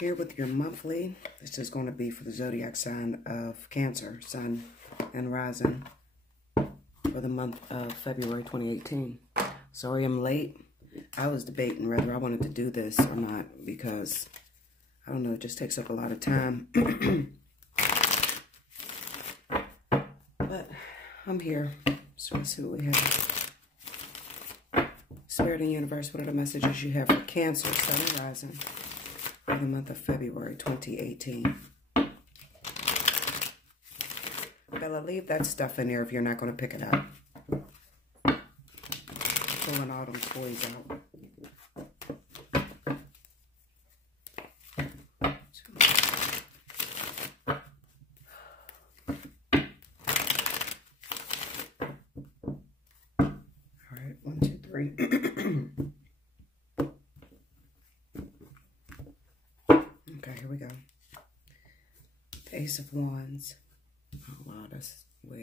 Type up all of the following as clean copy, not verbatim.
Here with your monthly. This is going to be for the zodiac sign of Cancer, Sun and Rising, for the month of February 2018. Sorry I'm late. I was debating whether I wanted to do this or not because, I don't know, it just takes up a lot of time. But I'm here, so let's see what we have. Spirit and Universe, what are the messages you have for Cancer, Sun and Rising, for the month of February 2018. Bella, leave that stuff in there if you're not going to pick it up. Pulling all them toys out. All right, 1, 2, 3. Okay, here we go. The Ace of Wands. Oh wow, that's I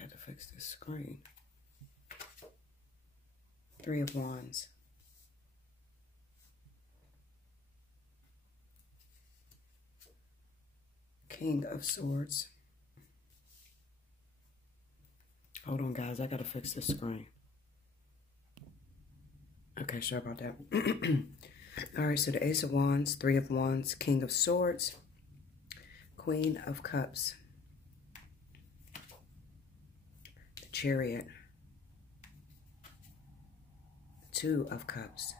got to fix this screen. 3 of Wands. King of Swords. Hold on, guys. I got to fix this screen. Okay, sorry about that. All right, so the Ace of Wands, 3 of Wands, King of Swords, Queen of Cups, the Chariot, 2 of Cups,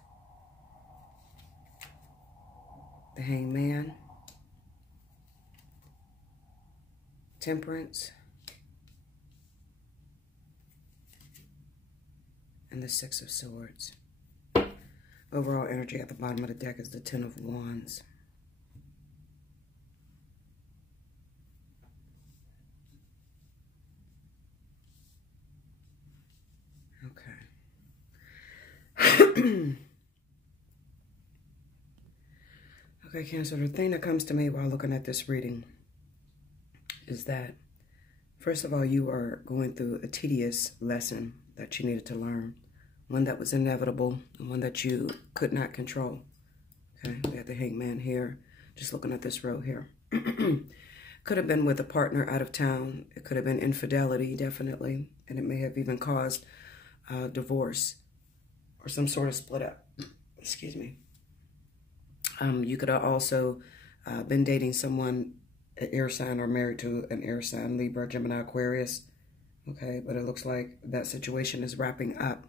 the Hangman, Temperance, and the 6 of Swords. Overall energy at the bottom of the deck is the 10 of Wands. Okay. Okay, Cancer, the thing that comes to me while looking at this reading is that, first of all, you are going through a tedious lesson that you needed to learn. One that was inevitable and one that you could not control. Okay, we have the Hangman here. Just looking at this row here. Could have been with a partner out of town. It could have been infidelity, definitely. And it may have even caused divorce or some sort of split up. Excuse me. You could have also been dating someone, an air sign, or married to an air sign, Libra, Gemini, Aquarius. Okay, but it looks like that situation is wrapping up.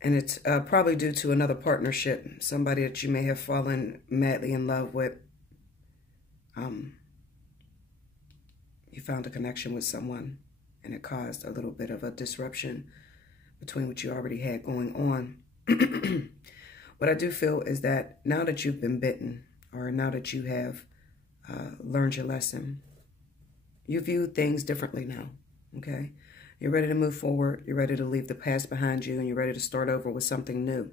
And it's probably due to another partnership, somebody that you may have fallen madly in love with. You found a connection with someone, and it caused a little bit of a disruption between what you already had going on. What I do feel is that now that you've been bitten, or now that you have learned your lesson, you view things differently now, okay? You're ready to move forward. You're ready to leave the past behind you, and you're ready to start over with something new.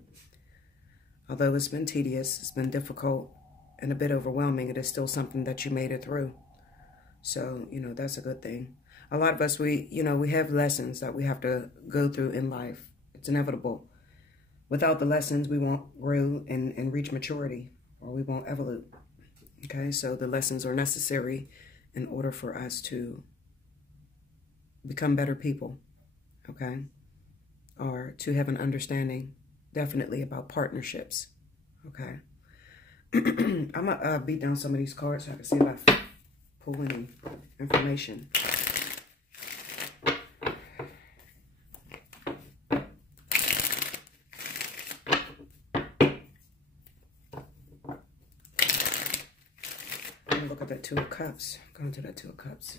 Although it's been tedious, it's been difficult, and a bit overwhelming, it is still something that you made it through. So, you know, that's a good thing. A lot of us, we have lessons that we have to go through in life. It's inevitable. Without the lessons, we won't grow and reach maturity, or we won't evolve. Okay, so the lessons are necessary in order for us to become better people, okay? Or to have an understanding, definitely, about partnerships, okay? I'm going to beat down some of these cards so I can see if I pull any information. I'm going to look at that 2 of Cups. Go into that 2 of Cups.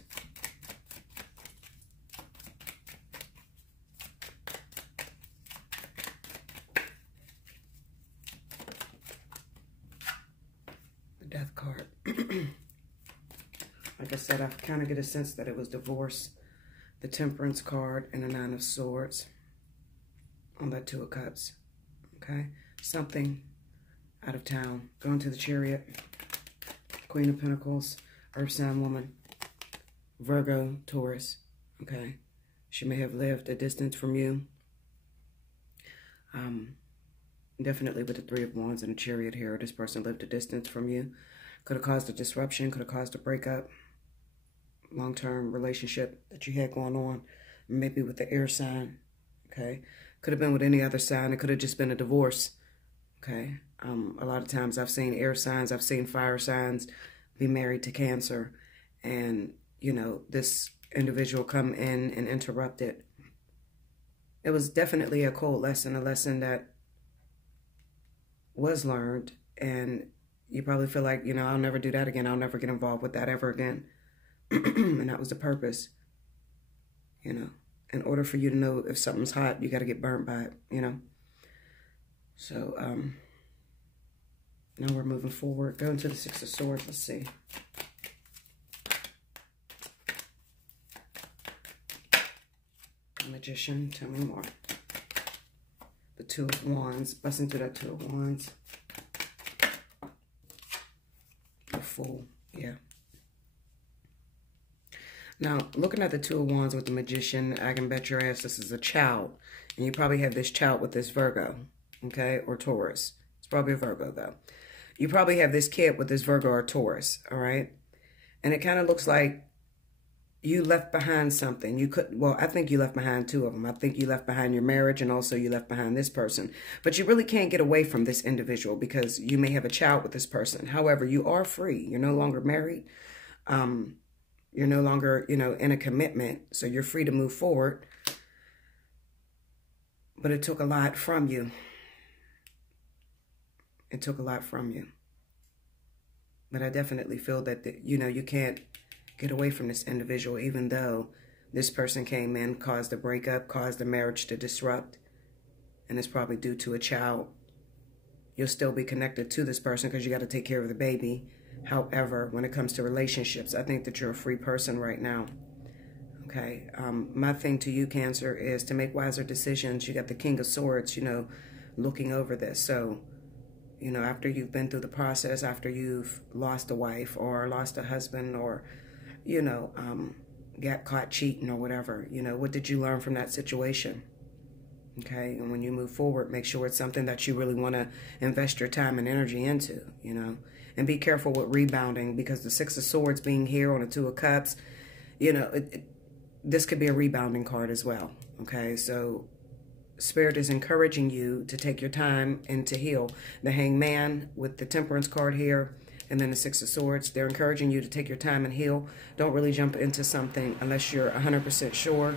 Death card. Like I said, I kind of get a sense that it was divorce. The Temperance card and the 9 of Swords on that 2 of Cups. Okay? Something out of town. Going to the Chariot. Queen of Pentacles. Earth sign woman. Virgo, Taurus. Okay? She may have lived a distance from you. Definitely with the Three of Wands and the Chariot here, this person lived a distance from you. Could have caused a disruption, could have caused a breakup. Long-term relationship that you had going on, maybe with the air sign, okay? Could have been with any other sign. It could have just been a divorce, okay? A lot of times I've seen air signs, I've seen fire signs be married to Cancer, and, you know, this individual come in and interrupt it. It was definitely a cold lesson, a lesson that was learned, and you probably feel like, you know, I'll never do that again. I'll never get involved with that ever again. And that was the purpose, you know. In order for you to know if something's hot, you got to get burnt by it, you know. So, now we're moving forward. Going to the Six of Swords. Let's see. Magician, tell me more. The Two of Wands. Bust into that Two of Wands. The Fool. Yeah. Now, looking at the Two of Wands with the Magician, I can bet your ass this is a child. And you probably have this child with this Virgo, okay, or Taurus. It's probably a Virgo, though. You probably have this kid with this Virgo or Taurus, all right? And it kind of looks like you left behind something. You could, well, I think you left behind two of them. I think you left behind your marriage, and also you left behind this person. But you really can't get away from this individual because you may have a child with this person. However, you are free. You're no longer married. You're no longer, you know, in a commitment, so you're free to move forward. But it took a lot from you. It took a lot from you. But I definitely feel that, you know, you can't get away from this individual, even though this person came in, caused a breakup, caused the marriage to disrupt, and it's probably due to a child. You'll still be connected to this person because you got to take care of the baby. However, when it comes to relationships, I think that you're a free person right now. Okay. My thing to you, Cancer, is to make wiser decisions. You got the King of Swords, you know, looking over this. So, you know, after you've been through the process, after you've lost a wife or lost a husband or, you know, got caught cheating or whatever, you know, what did you learn from that situation? Okay. And when you move forward, make sure it's something that you really want to invest your time and energy into, you know. And be careful with rebounding, because the Six of Swords being here on the Two of Cups, you know, this could be a rebounding card as well. Okay, so Spirit is encouraging you to take your time and to heal. The Hangman with the Temperance card here, and then the Six of Swords, they're encouraging you to take your time and heal. Don't really jump into something unless you're 100% sure.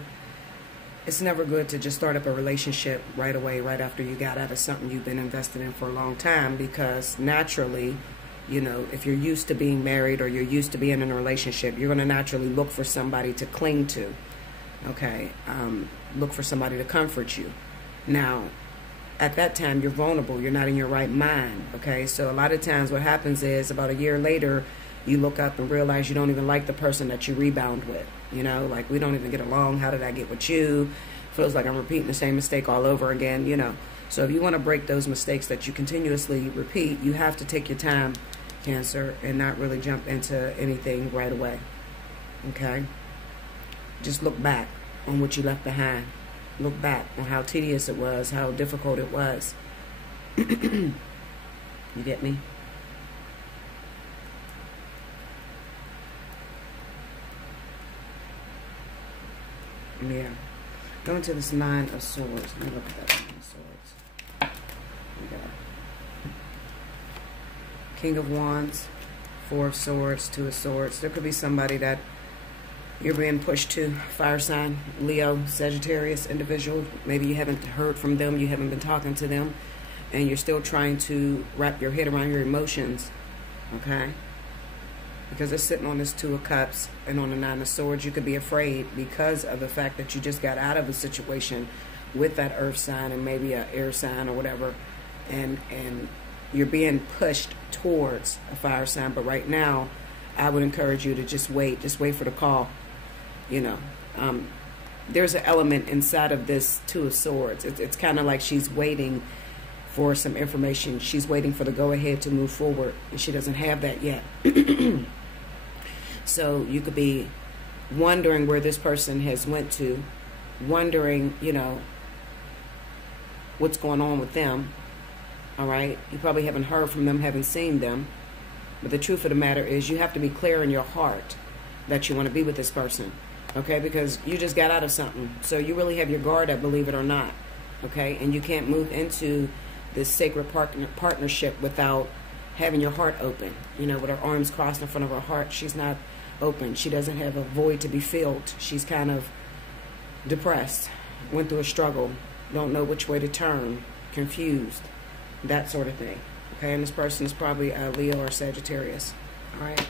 It's never good to just start up a relationship right away, right after you got out of something you've been invested in for a long time, because naturally, you know, if you're used to being married or you're used to being in a relationship, you're going to naturally look for somebody to cling to, okay? Look for somebody to comfort you. Now, at that time, you're vulnerable. You're not in your right mind, okay? So a lot of times what happens is about a year later, you look up and realize you don't even like the person that you rebound with, you know? Like, we don't even get along. How did I get with you? Feels like I'm repeating the same mistake all over again, you know? So if you want to break those mistakes that you continuously repeat, you have to take your time, Cancer, and not really jump into anything right away, okay? Just look back on what you left behind. Look back on how tedious it was, how difficult it was. You get me? Yeah. Going to this Nine of Swords. Let me look at that Nine of Swords. We got King of Wands, Four of Swords, Two of Swords. There could be somebody that you're being pushed to. Fire sign, Leo, Sagittarius individual. Maybe you haven't heard from them. You haven't been talking to them. And you're still trying to wrap your head around your emotions. Okay? Because it's sitting on this Two of Cups and on the Nine of Swords. You could be afraid because of the fact that you just got out of a situation with that earth sign and maybe an air sign or whatever. And you're being pushed towards a fire sign. But right now, I would encourage you to just wait. Just wait for the call. You know, there's an element inside of this Two of Swords. It's kind of like she's waiting for some information. She's waiting for the go-ahead to move forward, and she doesn't have that yet. So you could be wondering where this person has went to, wondering, you know, what's going on with them. all right? You probably haven't heard from them, haven't seen them. But the truth of the matter is you have to be clear in your heart that you want to be with this person, okay? Because you just got out of something. So you really have your guard up, believe it or not, okay? And you can't move into this sacred partnership without having your heart open. You know, with her arms crossed in front of her heart, she's not open. She doesn't have a void to be filled. She's kind of depressed, went through a struggle, don't know which way to turn, confused, that sort of thing. Okay, and this person is probably a Leo or Sagittarius. All right.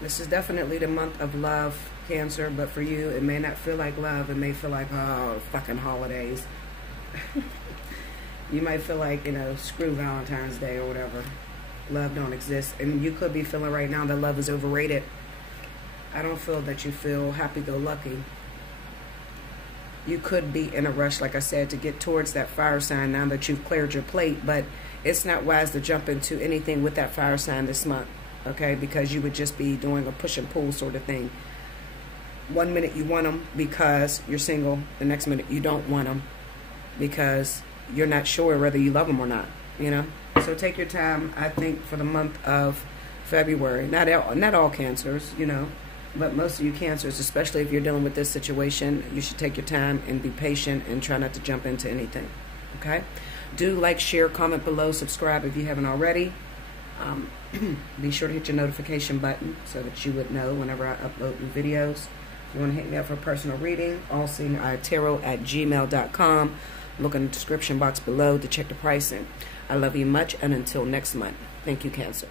This is definitely the month of love, Cancer, but for you, it may not feel like love. It may feel like, oh, fucking holidays. You might feel like, you know, screw Valentine's Day or whatever. Love don't exist. And you could be feeling right now that love is overrated. I don't feel that you feel happy-go-lucky. You could be in a rush, like I said, to get towards that fire sign now that you've cleared your plate, but it's not wise to jump into anything with that fire sign this month, okay? Because you would just be doing a push and pull sort of thing. One minute you want them because you're single, the next minute you don't want them because you're not sure whether you love them or not, you know? So take your time, I think, for the month of February. Not all Cancers, you know, but most of you Cancers, especially if you're dealing with this situation, you should take your time and be patient and try not to jump into anything, okay? Do like, share, comment below, subscribe if you haven't already. Be sure to hit your notification button so that you would know whenever I upload new videos. If you want to hit me up for a personal reading, allseeingeyetarot@gmail.com. Look in the description box below to check the pricing. I love you much, and until next month, thank you, Cancer.